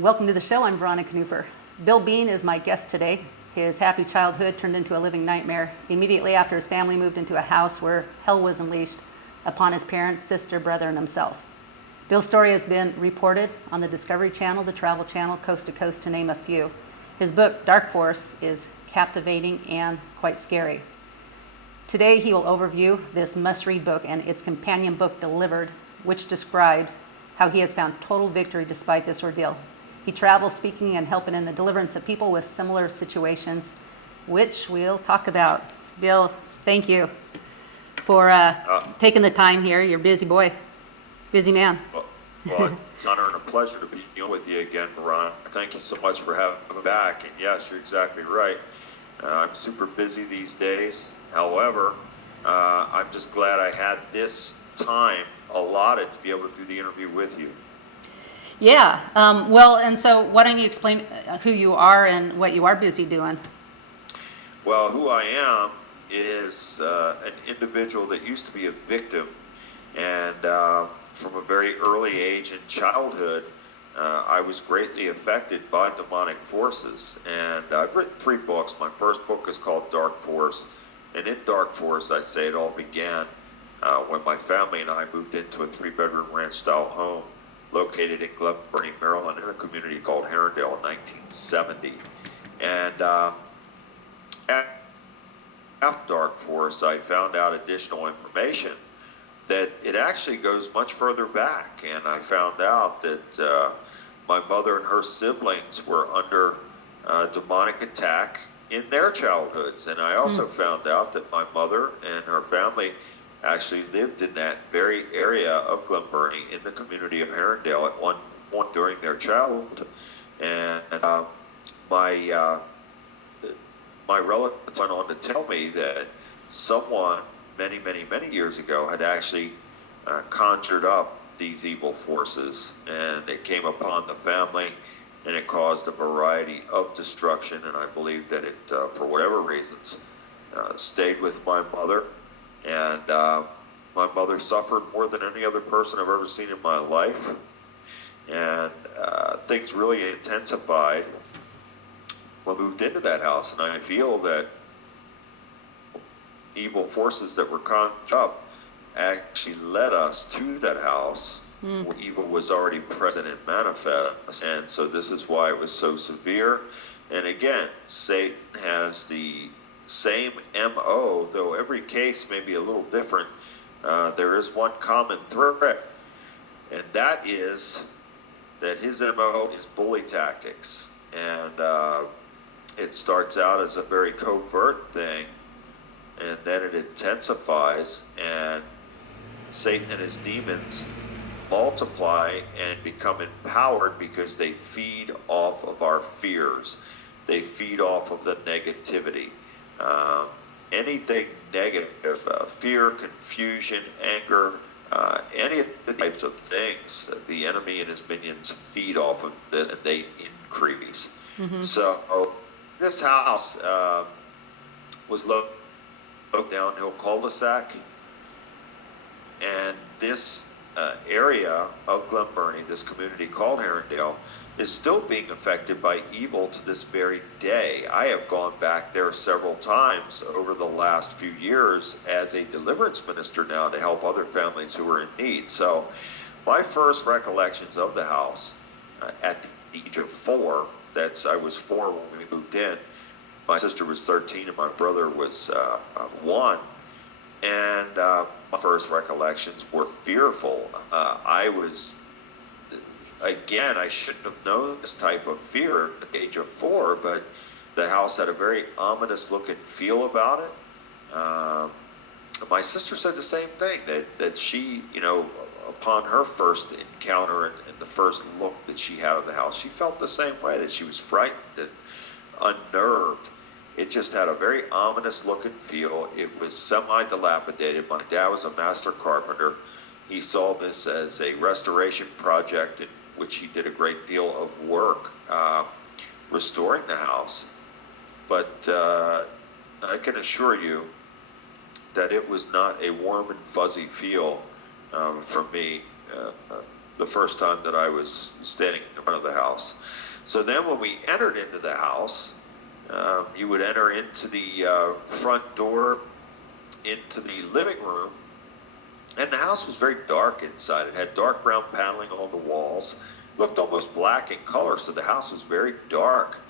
Welcome to the show. I'm Veronica Newfer. Bill Bean is my guest today. His happy childhood turned into a living nightmare immediately after his family moved into a house where hell was unleashed upon his parents, sister, brother, and himself. Bill's story has been reported on the Discovery Channel, the Travel Channel, Coast to Coast, to name a few. His book, Dark Force, is captivating and quite scary. Today, he will overview this must-read book and its companion book, Delivered, which describes how he has found total victory despite this ordeal. He travels speaking and helping in the deliverance of people with similar situations, which we'll talk about. Bill, thank you for taking the time here. You're a busy boy, busy man. Well, it's an honor and a pleasure to be with you again, Ron. Thank you so much for having me back. And yes, you're exactly right. I'm super busy these days. However, I'm just glad I had this time allotted to be able to do the interview with you. Yeah. Well, and so why don't you explain who you are and what you are busy doing? Well, who I am is an individual that used to be a victim, and from a very early age in childhood, I was greatly affected by demonic forces. And I've written 3 books. My first book is called Dark Force, and in Dark Force, I say it all began when my family and I moved into a 3-bedroom ranch-style home located in Glen Burnie, Maryland, in a community called Herondale in 1970. And after Dark Force, I found out additional information that it actually goes much further back. And I found out that my mother and her siblings were under demonic attack in their childhoods. And I also found out that my mother and her family actually lived in that very area of Glen Burnie in the community of Herondale at one point during their childhood. And my relatives went on to tell me that someone many years ago had actually conjured up these evil forces, and it came upon the family, and it caused a variety of destruction. And I believe that it, for whatever reasons, stayed with my mother. And my mother suffered more than any other person I've ever seen in my life. And things really intensified when we moved into that house. And I feel that evil forces that were conjured up actually led us to that house where evil was already present and manifest. And so this is why it was so severe. And again, Satan has the same MO, though every case may be a little different. There is one common thread, and that is that his MO is bully tactics. And it starts out as a very covert thing, and then it intensifies, and Satan and his demons multiply and become empowered because they feed off of our fears. They feed off of the negativity. Anything negative, fear, confusion, anger, any of the types of things that the enemy and his minions feed off of, and they increase. So this house was low downhill cul-de-sac, and this area of Glen Burnie, this community called Herondale, is still being affected by evil to this very day. I have gone back there several times over the last few years as a deliverance minister now to help other families who are in need. So my first recollections of the house at the age of 4, I was 4 when we moved in. My sister was 13 and my brother was 1. And my first recollections were fearful. Again, I shouldn't have known this type of fear at the age of 4, but the house had a very ominous look and feel about it. My sister said the same thing, that she, upon her first encounter and the first look that she had of the house, she felt the same way, that she was frightened and unnerved. It just had a very ominous look and feel. It was semi-dilapidated. My dad was a master carpenter. He saw this as a restoration project in which he did a great deal of work restoring the house. But I can assure you that it was not a warm and fuzzy feel for me the first time that I was standing in front of the house. So then when we entered into the house, you would enter into the front door into the living room, and the house was very dark inside. It had dark brown paneling on the walls, looked almost black in color, so the house was very dark,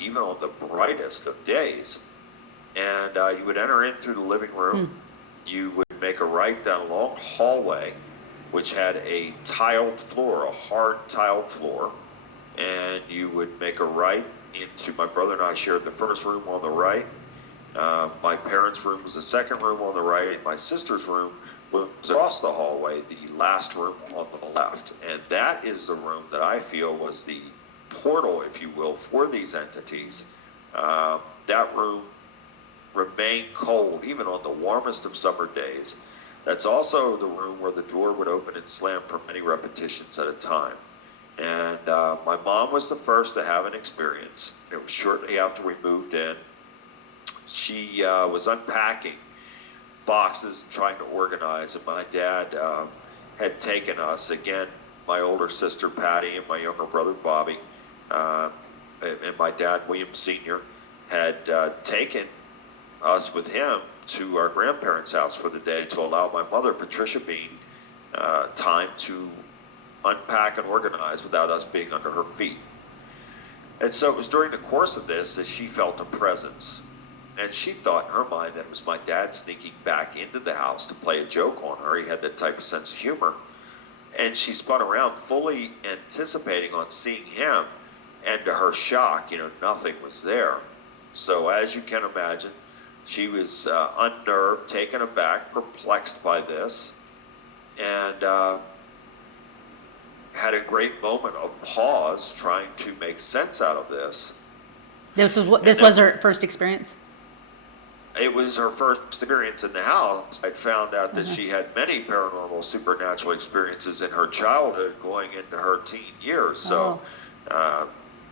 even on the brightest of days. And you would enter in through the living room. You would make a right down a long hallway, which had a tiled floor, a hard tiled floor. And you would make a right into, my brother and I shared the first room on the right. My parents' room was the second room on the right. My sister's room was across the hallway, the last room on the left. And that is the room that I feel was the portal, if you will, for these entities. That room remained cold even on the warmest of summer days. That's also the room where the door would open and slam for many repetitions at a time. And my mom was the first to have an experience. It was shortly after we moved in. She was unpacking boxes and trying to organize, and my dad had taken us, again, my older sister Patty and my younger brother Bobby, and my dad William Sr. had taken us with him to our grandparents' house for the day to allow my mother, Patricia Bean, time to unpack and organize without us being under her feet. And so it was during the course of this that she felt a presence. And she thought in her mind that it was my dad sneaking back into the house to play a joke on her. He had that type of sense of humor. And she spun around fully anticipating on seeing him. And to her shock, nothing was there. So as you can imagine, she was unnerved, taken aback, perplexed by this, and had a great moment of pause trying to make sense out of this. This was her first experience? It was her first experience in the house. I found out that she had many paranormal, supernatural experiences in her childhood going into her teen years. So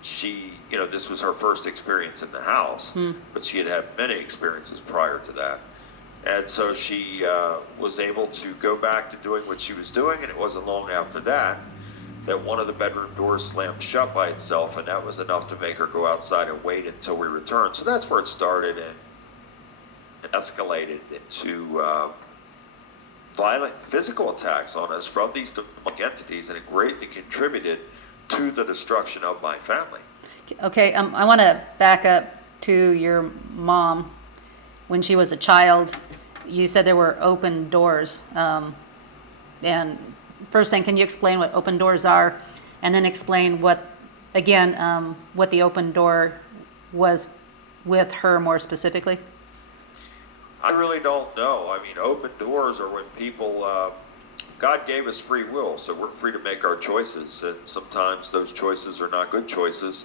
she, this was her first experience in the house, but she had had many experiences prior to that. And so she was able to go back to doing what she was doing, and it wasn't long after that one of the bedroom doors slammed shut by itself, and that was enough to make her go outside and wait until we returned. So that's where it started, and it escalated into violent physical attacks on us from these demonic entities, and it greatly contributed to the destruction of my family. Okay, I want to back up to your mom. When she was a child, you said there were open doors. And first thing, can you explain what open doors are? And then explain what the open door was with her more specifically? I really don't know. I mean, open doors are when people, God gave us free will, so we're free to make our choices, and sometimes those choices are not good choices.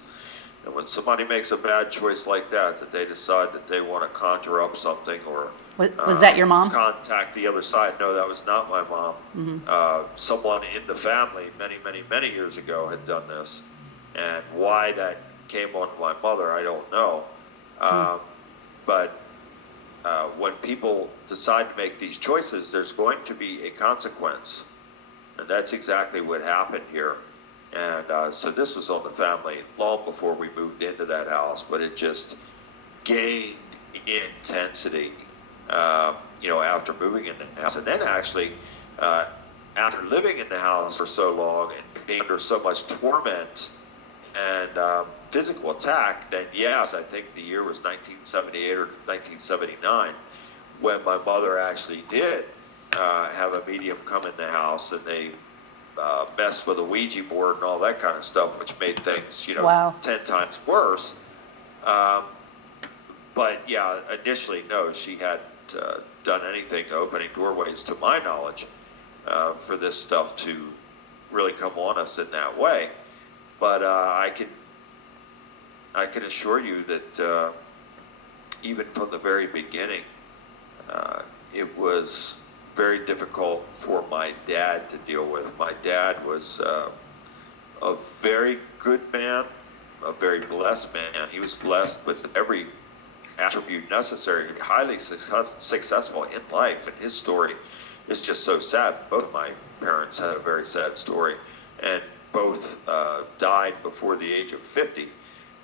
And when somebody makes a bad choice like that they decide that they want to conjure up something or was that your mom? Contact the other side. No, that was not my mom. Someone in the family many years ago had done this, and why that came on my mother, I don't know. But when people decide to make these choices, there's going to be a consequence, and that's exactly what happened here. And so this was on the family long before we moved into that house, but it just gained intensity, after moving in the house. And then actually, after living in the house for so long and being under so much torment and physical attack, then yes, I think the year was 1978 or 1979, when my mother actually did have a medium come in the house, and they messed with a Ouija board and all that kind of stuff, which made things, Wow. 10 times worse. But yeah, initially, no, she hadn't done anything opening doorways, to my knowledge, for this stuff to really come on us in that way. But I can assure you that even from the very beginning, it was very difficult for my dad to deal with. My dad was a very good man, a very blessed man. He was blessed with every attribute necessary to be highly successful in life, and his story is just so sad. Both of my parents had a very sad story, and both died before the age of 50.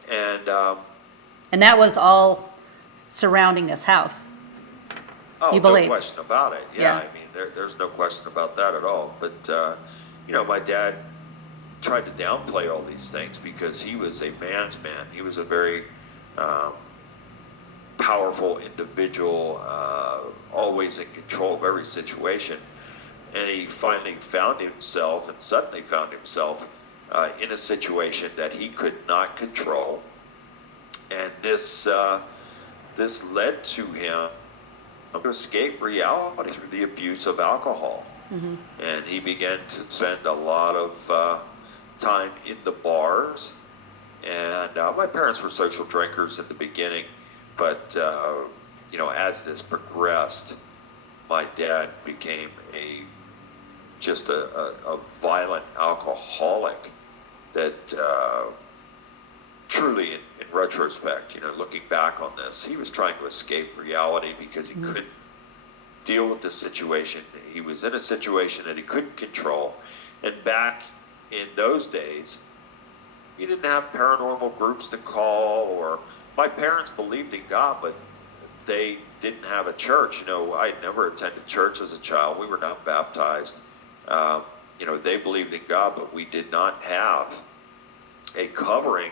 And that was all surrounding this house. Oh, You no believe? question about it. Yeah. I mean, there's no question about that at all. But, my dad tried to downplay all these things because he was a man's man. He was a very powerful individual, always in control of every situation. And he finally found himself, and suddenly found himself, in a situation that he could not control. And this led to him to escape reality through the abuse of alcohol. Mm-hmm. And he began to spend a lot of time in the bars. And my parents were social drinkers at the beginning, but as this progressed, my dad became just a violent alcoholic that truly, in retrospect, looking back on this, he was trying to escape reality because he couldn't deal with the situation. He was in a situation that he couldn't control. And back in those days, you didn't have paranormal groups to call, or my parents believed in God, but they didn't have a church. I never attended church as a child. We were not baptized. They believed in God, but we did not have a covering,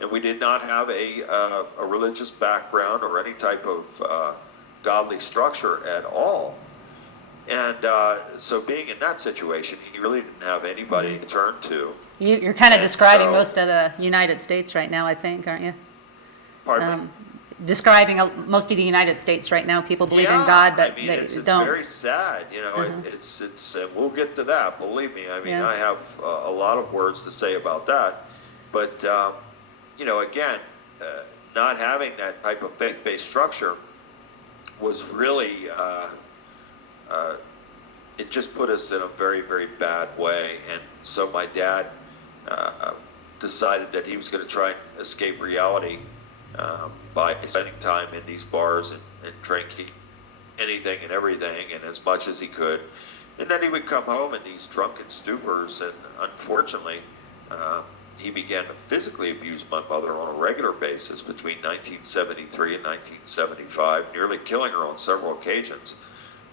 and we did not have a religious background or any type of godly structure at all. And so being in that situation, he really didn't have anybody to turn to. You're kind of describing most of the United States right now, I think, aren't you? Pardon me? Describing most of the United States right now. People believe in God, but they it's don't. Very sad. It's we'll get to that. Believe me. Yeah. I have a lot of words to say about that. But again, not having that type of faith-based structure was really it just put us in a very, very bad way. And so my dad decided that he was going to try and escape reality by spending time in these bars and drinking anything and everything and as much as he could. And then he would come home in these drunken stupors, and unfortunately, he began to physically abuse my mother on a regular basis between 1973 and 1975, nearly killing her on several occasions.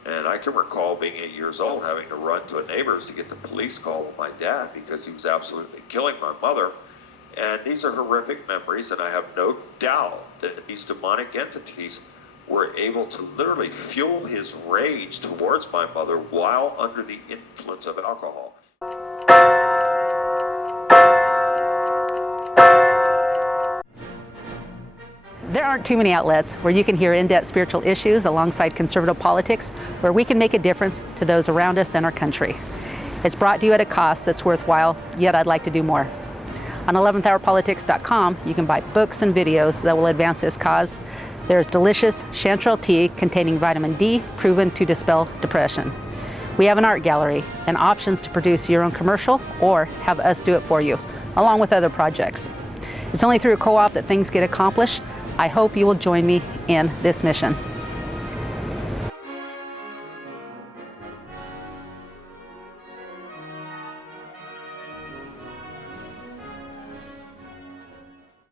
And I can recall being 8 years old, having to run to a neighbor's to get the police call with my dad because he was absolutely killing my mother. And these are horrific memories, and I have no doubt that these demonic entities were able to literally fuel his rage towards my mother while under the influence of alcohol. There aren't too many outlets where you can hear in-depth spiritual issues alongside conservative politics, where we can make a difference to those around us and our country. It's brought to you at a cost that's worthwhile, yet I'd like to do more. On 11thhourpolitics.com, you can buy books and videos that will advance this cause. There's delicious chanterelle tea containing vitamin D, proven to dispel depression. We have an art gallery and options to produce your own commercial or have us do it for you, along with other projects. It's only through a co-op that things get accomplished. I hope you will join me in this mission.